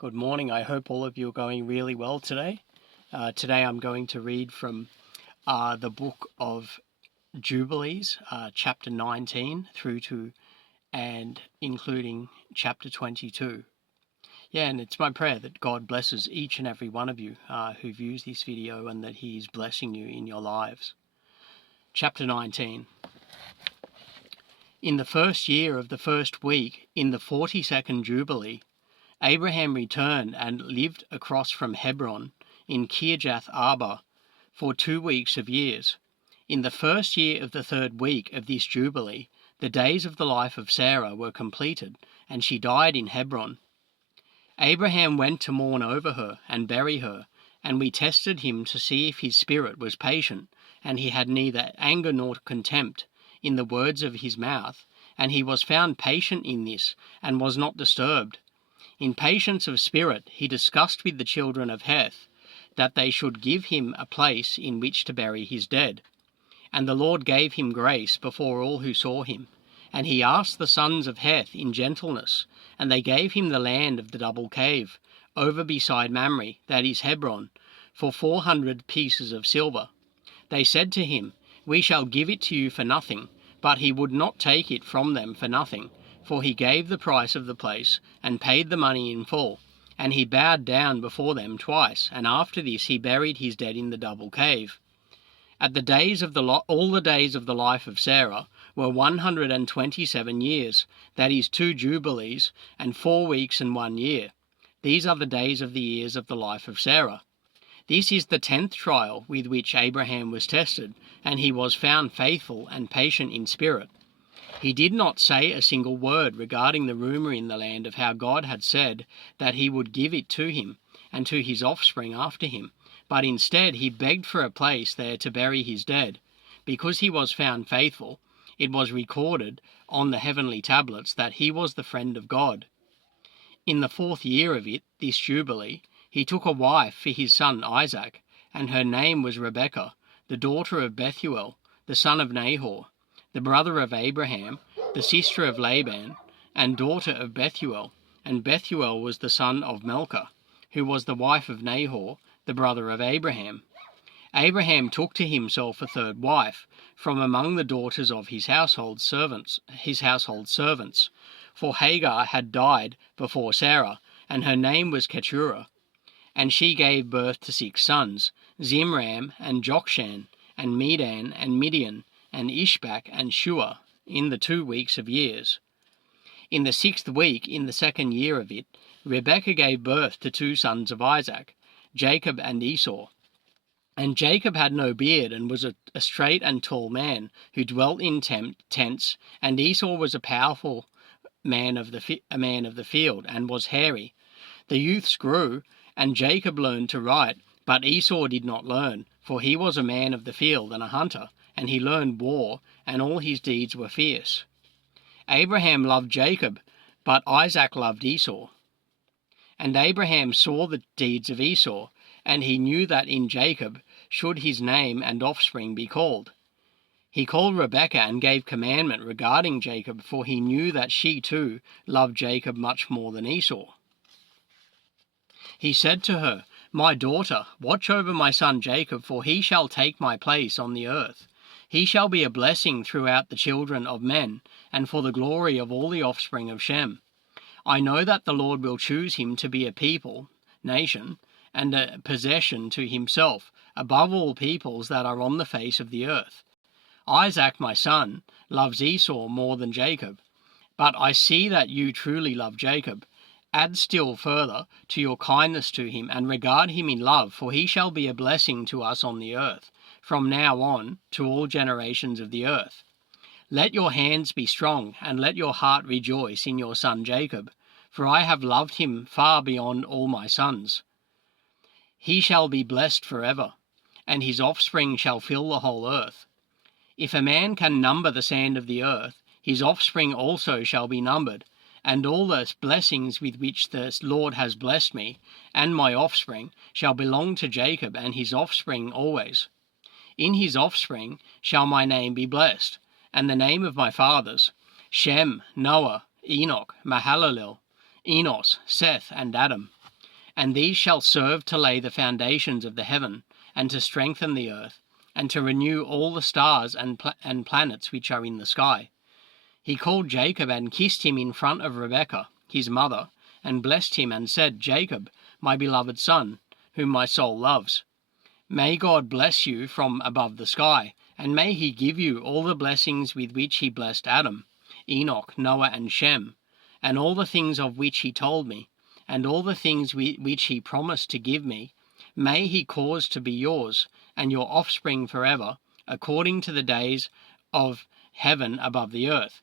Good morning. I hope all of you are going really well today. Today I'm going to read from the book of Jubilees, chapter 19 through to and including chapter 22. And it's my prayer that God blesses each and every one of you who views this video and that He is blessing you in your lives. Chapter 19. In the first year of the first week, in the 42nd Jubilee, Abraham returned and lived across from Hebron in Kirjath Arba for 2 weeks of years. In the first year of the third week of this Jubilee, the days of the life of Sarah were completed, and she died in Hebron. Abraham went to mourn over her and bury her, and we tested him to see if his spirit was patient, and he had neither anger nor contempt in the words of his mouth, and he was found patient in this, and was not disturbed. In patience of spirit he discussed with the children of Heth that they should give him a place in which to bury his dead. And the Lord gave him grace before all who saw him. And he asked the sons of Heth in gentleness, and they gave him the land of the double cave, over beside Mamre, that is Hebron, for 400 pieces of silver. They said to him, We shall give it to you for nothing. But he would not take it from them for nothing, for he gave the price of the place, and paid the money in full. And he bowed down before them twice, and after this he buried his dead in the double cave. At the days of all the days of the life of Sarah were 127 years, that is 2 Jubilees, and 4 weeks and 1 year. These are the days of the years of the life of Sarah. This is the 10th trial with which Abraham was tested, and he was found faithful and patient in spirit. He did not say a single word regarding the rumor in the land of how God had said that he would give it to him and to his offspring after him, but instead he begged for a place there to bury his dead. Because he was found faithful, it was recorded on the heavenly tablets that he was the friend of God. In the 4th year of it, this Jubilee, he took a wife for his son Isaac, and her name was Rebekah, the daughter of Bethuel, the son of Nahor, the brother of Abraham, the sister of Laban, and daughter of Bethuel. And Bethuel was the son of Milcah, who was the wife of Nahor, the brother of Abraham. Abraham took to himself a third wife from among the daughters of his household servants, for Hagar had died before Sarah, and her name was Keturah. And she gave birth to 6 sons, Zimram and Jokshan, and Medan and Midian, and Ishbak and Shua, in the 2 weeks of years. In the 6th week, in the 2nd year of it, Rebekah gave birth to 2 sons of Isaac, Jacob and Esau. And Jacob had no beard, and was a straight and tall man, who dwelt in tents, and Esau was a powerful man of the field, and was hairy. The youths grew, and Jacob learned to write, but Esau did not learn, for he was a man of the field and a hunter, and he learned war, and all his deeds were fierce. Abraham loved Jacob, but Isaac loved Esau. And Abraham saw the deeds of Esau, and he knew that in Jacob should his name and offspring be called. He called Rebekah and gave commandment regarding Jacob, for he knew that she too loved Jacob much more than Esau. He said to her, My daughter, watch over my son Jacob, for he shall take my place on the earth. He shall be a blessing throughout the children of men, and for the glory of all the offspring of Shem. I know that the Lord will choose him to be a people, nation, and a possession to himself, above all peoples that are on the face of the earth. Isaac, my son, loves Esau more than Jacob, but I see that you truly love Jacob. Add still further to your kindness to him, and regard him in love, for he shall be a blessing to us on the earth, from now on to all generations of the earth. Let your hands be strong, and let your heart rejoice in your son Jacob, for I have loved him far beyond all my sons. He shall be blessed forever, and his offspring shall fill the whole earth. If a man can number the sand of the earth, his offspring also shall be numbered, and all the blessings with which the Lord has blessed me, and my offspring, shall belong to Jacob and his offspring always. In his offspring shall my name be blessed, and the name of my fathers, Shem, Noah, Enoch, Mahalalel, Enos, Seth, and Adam. And these shall serve to lay the foundations of the heaven, and to strengthen the earth, and to renew all the stars and planets which are in the sky. He called Jacob and kissed him in front of Rebekah, his mother, and blessed him and said, Jacob, my beloved son, whom my soul loves. May God bless you from above the sky, and may he give you all the blessings with which he blessed Adam, Enoch, Noah, and Shem, and all the things of which he told me, and all the things which he promised to give me, may he cause to be yours, and your offspring forever, according to the days of heaven above the earth.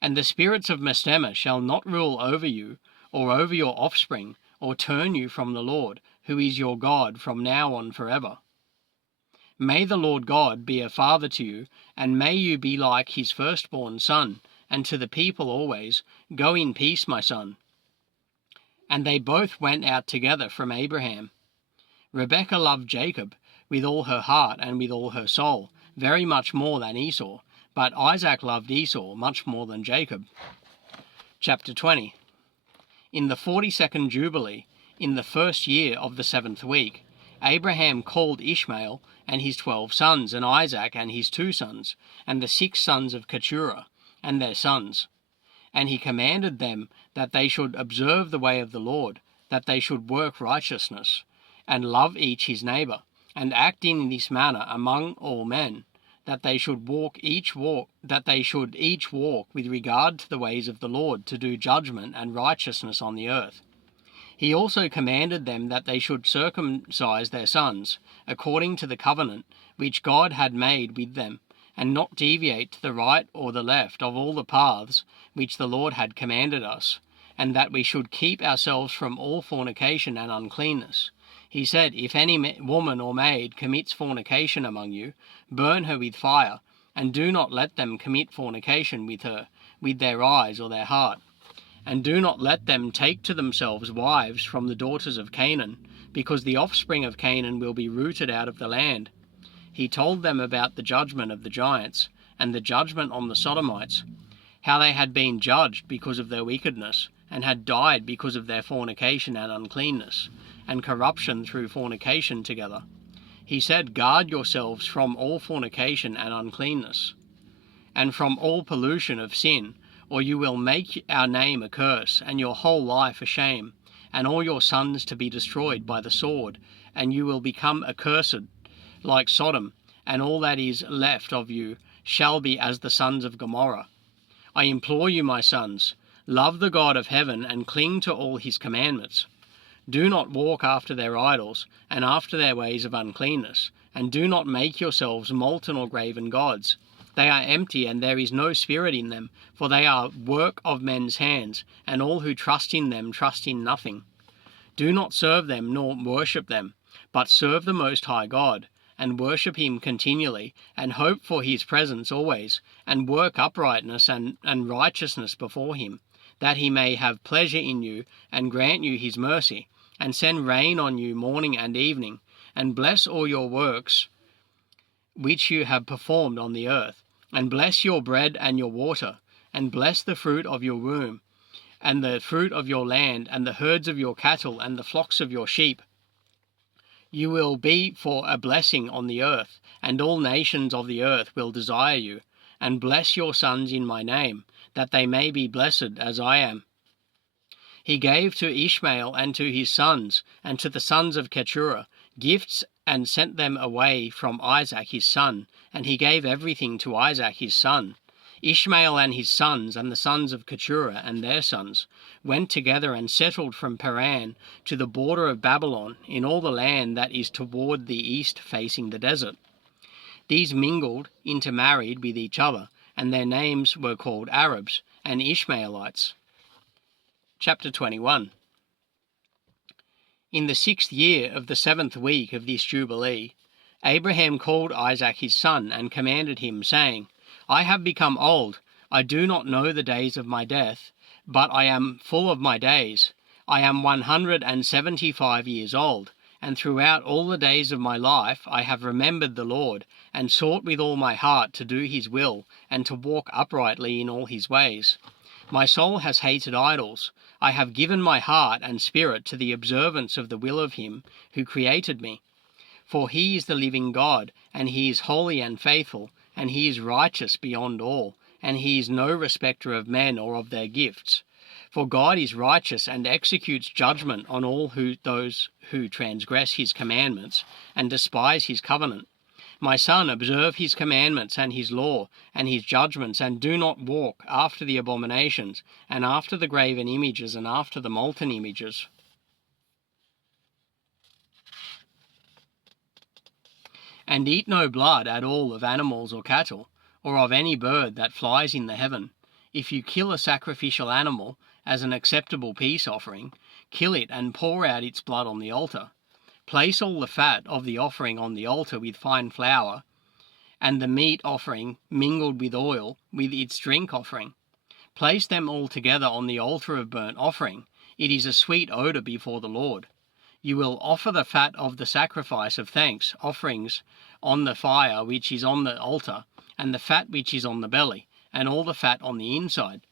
And the spirits of Mastema shall not rule over you, or over your offspring, or turn you from the Lord, who is your God from now on forever. May the Lord God be a father to you, and may you be like his firstborn son, and to the people always, Go in peace, my son. And they both went out together from Abraham. Rebekah loved Jacob with all her heart and with all her soul, very much more than Esau, but Isaac loved Esau much more than Jacob. Chapter 20. In the 42nd Jubilee, in the first year of the 7th week, Abraham called Ishmael and his 12 sons, and Isaac and his 2 sons, and the 6 sons of Keturah, and their sons. And he commanded them that they should observe the way of the Lord, that they should work righteousness, and love each his neighbour, and act in this manner among all men, that they should each walk with regard to the ways of the Lord, to do judgment and righteousness on the earth. He also commanded them that they should circumcise their sons, according to the covenant which God had made with them, and not deviate to the right or the left of all the paths which the Lord had commanded us, and that we should keep ourselves from all fornication and uncleanness. He said, If any woman or maid commits fornication among you, burn her with fire, and do not let them commit fornication with her, with their eyes or their heart. And do not let them take to themselves wives from the daughters of Canaan, because the offspring of Canaan will be rooted out of the land. He told them about the judgment of the giants, and the judgment on the Sodomites, how they had been judged because of their wickedness, and had died because of their fornication and uncleanness, and corruption through fornication together. He said, Guard yourselves from all fornication and uncleanness, and from all pollution of sin, or you will make our name a curse, and your whole life a shame, and all your sons to be destroyed by the sword, and you will become accursed like Sodom, and all that is left of you shall be as the sons of Gomorrah. I implore you, my sons, love the God of heaven, and cling to all his commandments. Do not walk after their idols, and after their ways of uncleanness, and do not make yourselves molten or graven gods. They are empty, and there is no spirit in them, for they are work of men's hands, and all who trust in them trust in nothing. Do not serve them nor worship them, but serve the Most High God, and worship him continually, and hope for his presence always, and work uprightness and righteousness before him, that he may have pleasure in you, and grant you his mercy, and send rain on you morning and evening, and bless all your works which you have performed on the earth, and bless your bread and your water, and bless the fruit of your womb, and the fruit of your land, and the herds of your cattle, and the flocks of your sheep. You will be for a blessing on the earth, and all nations of the earth will desire you, and bless your sons in my name, that they may be blessed as I am. He gave to Ishmael and to his sons, and to the sons of Keturah, gifts, and sent them away from Isaac his son, and he gave everything to Isaac his son. Ishmael and his sons, and the sons of Keturah and their sons, went together and settled from Paran to the border of Babylon, in all the land that is toward the east facing the desert. These intermarried with each other, and their names were called Arabs and Ishmaelites. Chapter 21. In the 6th year of the 7th week of this Jubilee, Abraham called Isaac his son, and commanded him, saying, I have become old, I do not know the days of my death, but I am full of my days. I am 175 years old, and throughout all the days of my life I have remembered the Lord, and sought with all my heart to do his will, and to walk uprightly in all his ways. My soul has hated idols. I have given my heart and spirit to the observance of the will of him who created me. For he is the living God, and he is holy and faithful, and he is righteous beyond all, and he is no respecter of men or of their gifts. For God is righteous and executes judgment on all those who transgress his commandments and despise his covenant. My son, observe his commandments and his law and his judgments, and do not walk after the abominations, and after the graven images, and after the molten images. And eat no blood at all of animals or cattle, or of any bird that flies in the heaven. If you kill a sacrificial animal as an acceptable peace offering, kill it and pour out its blood on the altar. Place all the fat of the offering on the altar with fine flour, and the meat offering mingled with oil with its drink offering. Place them all together on the altar of burnt offering. It is a sweet odour before the Lord. You will offer the fat of the sacrifice of thanks offerings on the fire which is on the altar, and the fat which is on the belly, and all the fat on the inside,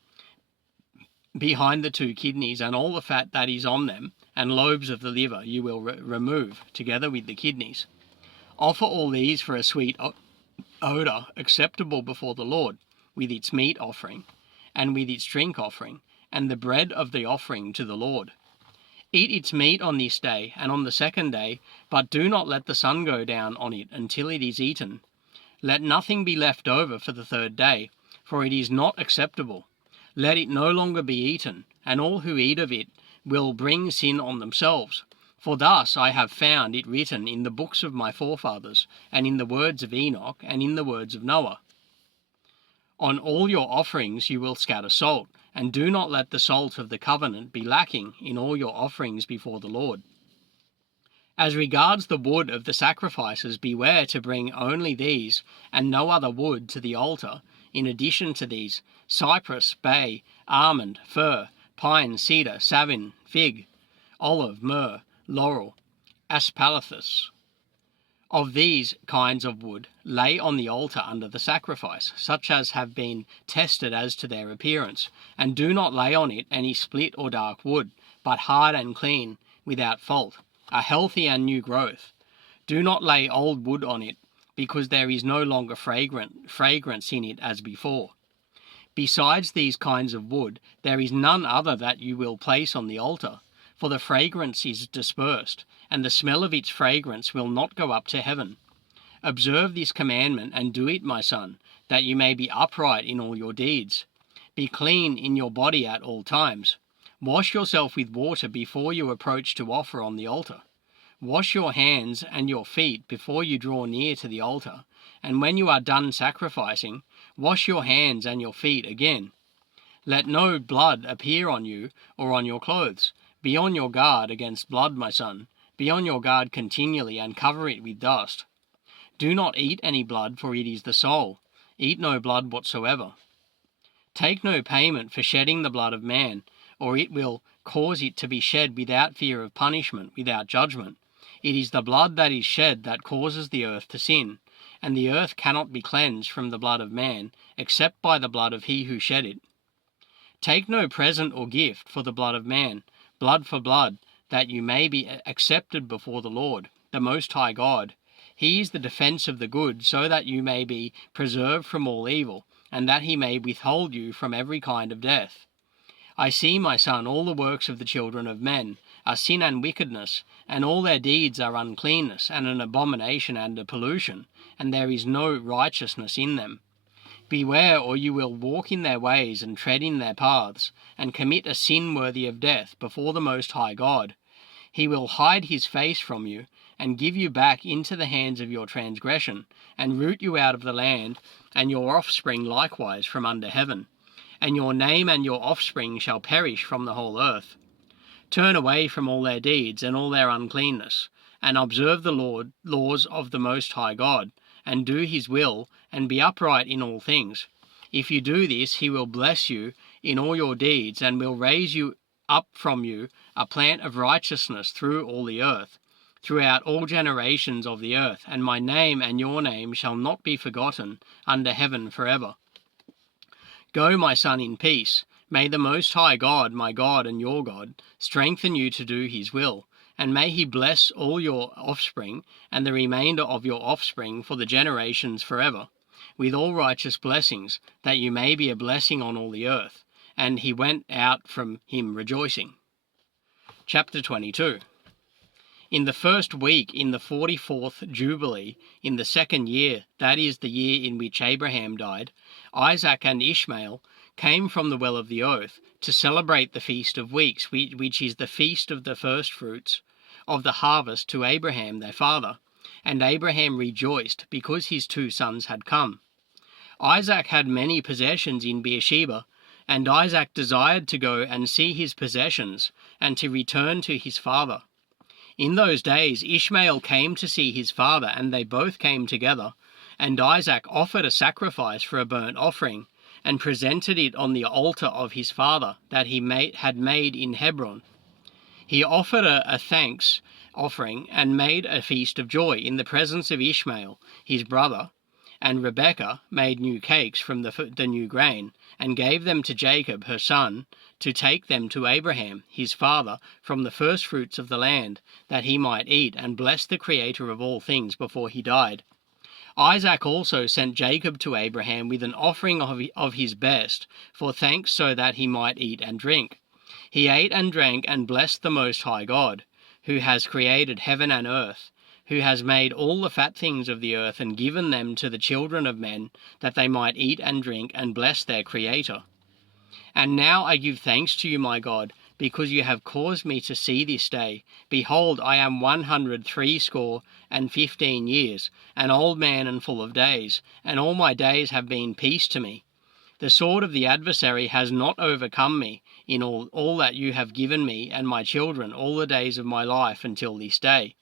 behind the 2 kidneys, and all the fat that is on them, and lobes of the liver you will remove, together with the kidneys. Offer all these for a sweet odour, acceptable before the Lord, with its meat offering, and with its drink offering, and the bread of the offering to the Lord. Eat its meat on this day, and on the 2nd day, but do not let the sun go down on it until it is eaten. Let nothing be left over for the 3rd day, for it is not acceptable. Let it no longer be eaten, and all who eat of it will bring sin on themselves. For thus I have found it written in the books of my forefathers, and in the words of Enoch, and in the words of Noah. On all your offerings you will scatter salt, and do not let the salt of the covenant be lacking in all your offerings before the Lord. As regards the wood of the sacrifices, beware to bring only these, and no other wood to the altar, in addition to these: cypress, bay, almond, fir, pine, cedar, savin, fig, olive, myrrh, laurel, aspalathus. Of these kinds of wood lay on the altar under the sacrifice, such as have been tested as to their appearance, and do not lay on it any split or dark wood, but hard and clean, without fault, a healthy and new growth. Do not lay old wood on it, because there is no longer fragrance in it as before. Besides these kinds of wood, there is none other that you will place on the altar, for the fragrance is dispersed, and the smell of its fragrance will not go up to heaven. Observe this commandment, and do it, my son, that you may be upright in all your deeds. Be clean in your body at all times. Wash yourself with water before you approach to offer on the altar. Wash your hands and your feet before you draw near to the altar, and when you are done sacrificing, wash your hands and your feet again. Let no blood appear on you or on your clothes. Be on your guard against blood, my son. Be on your guard continually, and cover it with dust. Do not eat any blood, for it is the soul. Eat no blood whatsoever. Take no payment for shedding the blood of man, or it will cause it to be shed without fear of punishment, without judgment. It is the blood that is shed that causes the earth to sin, and the earth cannot be cleansed from the blood of man, except by the blood of he who shed it. Take no present or gift for the blood of man, blood for blood, that you may be accepted before the Lord, the Most High God. He is the defense of the good, so that you may be preserved from all evil, and that he may withhold you from every kind of death. I see, my son, all the works of the children of men are sin and wickedness, and all their deeds are uncleanness, and an abomination and a pollution, and there is no righteousness in them. Beware, or you will walk in their ways and tread in their paths, and commit a sin worthy of death before the Most High God. He will hide his face from you, and give you back into the hands of your transgression, and root you out of the land, and your offspring likewise from under heaven. And your name and your offspring shall perish from the whole earth. Turn away from all their deeds and all their uncleanness, and observe the laws of the Most High God, and do his will, and be upright in all things. If you do this, he will bless you in all your deeds, and will raise you up from you a plant of righteousness through all the earth, throughout all generations of the earth, and my name and your name shall not be forgotten under heaven forever. Go, my son, in peace. May the Most High God, my God and your God, strengthen you to do his will, and may he bless all your offspring and the remainder of your offspring for the generations forever, with all righteous blessings, that you may be a blessing on all the earth. And he went out from him rejoicing. Chapter 22. In the first week, in the 44th Jubilee, in the second year, that is the year in which Abraham died, Isaac and Ishmael came from the well of the oath to celebrate the Feast of Weeks, which is the feast of the firstfruits of the harvest to Abraham their father. And Abraham rejoiced because his 2 sons had come. Isaac had many possessions in Beersheba, and Isaac desired to go and see his possessions, and to return to his father. In those days Ishmael came to see his father, and they both came together, and Isaac offered a sacrifice for a burnt offering, and presented it on the altar of his father that he had made in Hebron. He offered a thanks offering, and made a feast of joy in the presence of Ishmael, his brother, and Rebekah made new cakes from the new grain, and gave them to Jacob her son, to take them to Abraham his father from the firstfruits of the land, that he might eat and bless the Creator of all things before he died. Isaac also sent Jacob to Abraham with an offering of his best for thanks, so that he might eat and drink. He ate and drank and blessed the Most High God, who has created heaven and earth, who has made all the fat things of the earth and given them to the children of men, that they might eat and drink and bless their Creator. And now I give thanks to you, my God, because you have caused me to see this day. Behold, I am 160 years, an old man and full of days, and all my days have been peace to me. The sword of the adversary has not overcome me in all that you have given me and my children all the days of my life until this day.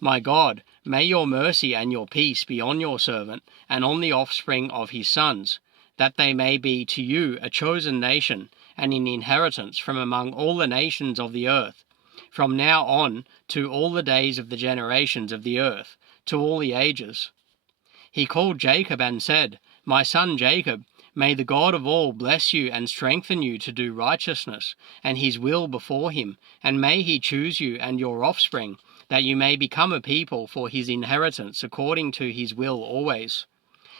My God, may your mercy and your peace be on your servant and on the offspring of his sons, that they may be to you a chosen nation and an inheritance from among all the nations of the earth, from now on to all the days of the generations of the earth, to all the ages. He called Jacob and said, My son Jacob, may the God of all bless you and strengthen you to do righteousness and his will before him, and may he choose you and your offspring, that you may become a people for his inheritance according to his will always.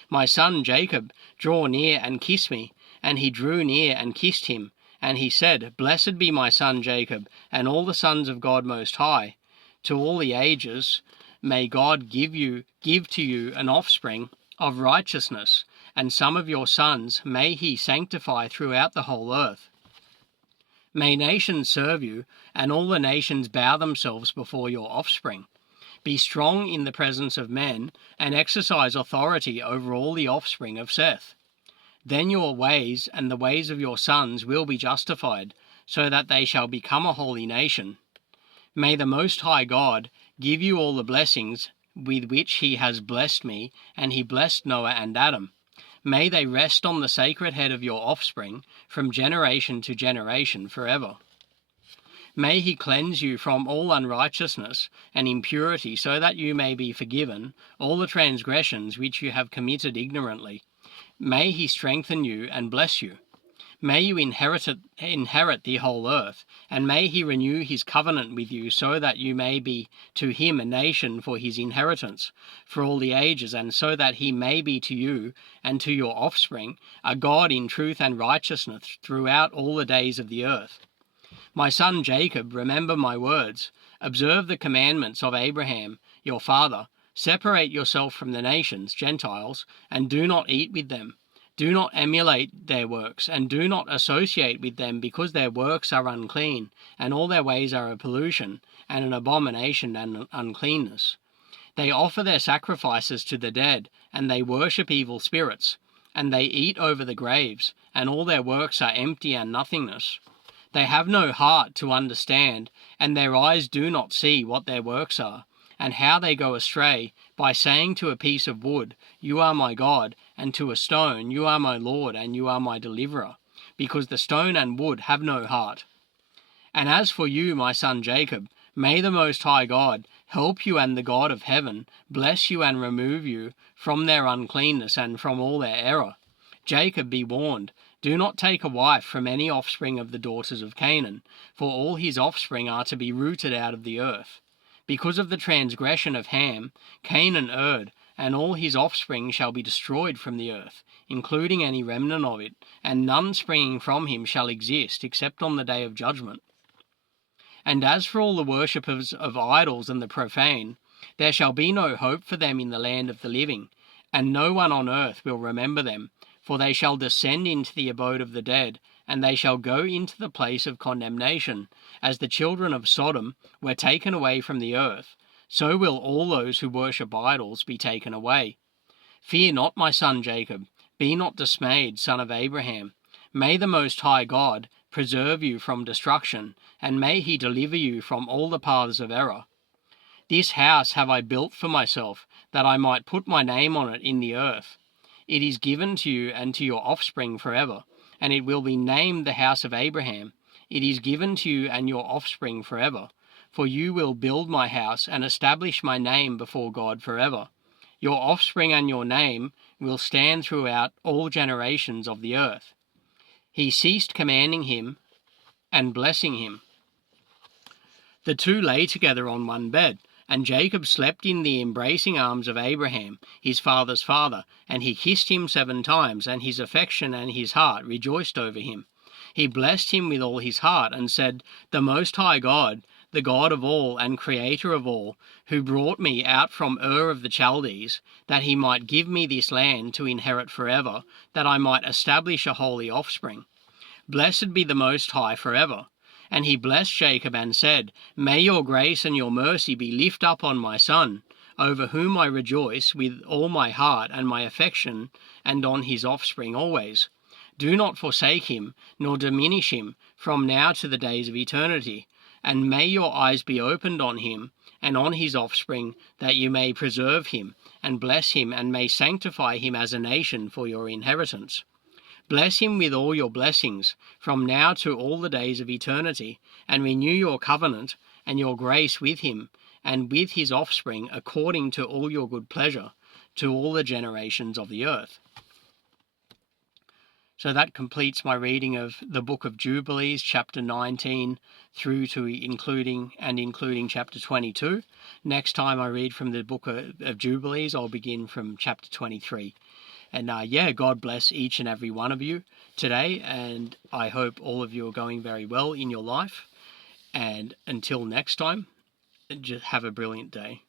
My son Jacob, draw near and kiss me. And he drew near and kissed him. And he said, Blessed be my son Jacob, and all the sons of God Most High. To all the ages may God give to you an offspring of righteousness, and some of your sons may he sanctify throughout the whole earth. May nations serve you, and all the nations bow themselves before your offspring. Be strong in the presence of men, and exercise authority over all the offspring of Seth. Then your ways and the ways of your sons will be justified, so that they shall become a holy nation. May the Most High God give you all the blessings with which he has blessed me, and he blessed Noah and Adam. May they rest on the sacred head of your offspring from generation to generation forever. May he cleanse you from all unrighteousness and impurity, so that you may be forgiven all the transgressions which you have committed ignorantly. May he strengthen you and bless you. May you inherit the whole earth, and may he renew his covenant with you, so that you may be to him a nation for his inheritance for all the ages, and so that he may be to you and to your offspring a God in truth and righteousness throughout all the days of the earth. My son Jacob, remember my words. Observe the commandments of Abraham, your father. Separate yourself from the nations, Gentiles, and do not eat with them. Do not emulate their works, and do not associate with them, because their works are unclean, and all their ways are a pollution, and an abomination and uncleanness. They offer their sacrifices to the dead, and they worship evil spirits, and they eat over the graves, and all their works are empty and nothingness. They have no heart to understand, and their eyes do not see what their works are, and how they go astray, by saying to a piece of wood, You are my God, and to a stone, You are my Lord, and you are my deliverer, because the stone and wood have no heart. And as for you, my son Jacob, may the Most High God help you, and the God of heaven bless you and remove you from their uncleanness and from all their error. Jacob, be warned. Do not take a wife from any offspring of the daughters of Canaan, for all his offspring are to be rooted out of the earth. Because of the transgression of Ham, Canaan erred, and all his offspring shall be destroyed from the earth, including any remnant of it, and none springing from him shall exist except on the day of judgment. And as for all the worshippers of idols and the profane, there shall be no hope for them in the land of the living, and no one on earth will remember them, for they shall descend into the abode of the dead, and they shall go into the place of condemnation. As the children of Sodom were taken away from the earth, so will all those who worship idols be taken away. Fear not, my son Jacob, be not dismayed, son of Abraham. May the Most High God preserve you from destruction, and may he deliver you from all the paths of error. This house have I built for myself, that I might put my name on it in the earth. It is given to you and to your offspring forever, and it will be named the house of Abraham. It is given to you and your offspring forever, for you will build my house and establish my name before God forever. Your offspring and your name will stand throughout all generations of the earth. He ceased commanding him and blessing him. The two lay together on one bed, and Jacob slept in the embracing arms of Abraham, his father's father, and he kissed him 7 times, and his affection and his heart rejoiced over him. He blessed him with all his heart, and said, The Most High God, the God of all and Creator of all, who brought me out from Ur of the Chaldees, that he might give me this land to inherit forever, that I might establish a holy offspring. Blessed be the Most High forever. And he blessed Jacob and said, May your grace and your mercy be lifted up on my son, over whom I rejoice with all my heart and my affection, and on his offspring always. Do not forsake him, nor diminish him, from now to the days of eternity. And may your eyes be opened on him, and on his offspring, that you may preserve him, and bless him, and may sanctify him as a nation for your inheritance. Bless him with all your blessings, from now to all the days of eternity, and renew your covenant and your grace with him, and with his offspring, according to all your good pleasure, to all the generations of the earth. So that completes my reading of the book of Jubilees, chapter 19, through to including chapter 22. Next time I read from the book of Jubilees, I'll begin from chapter 23. And God bless each and every one of you today, and I hope all of you are going very well in your life. And until next time, just have a brilliant day.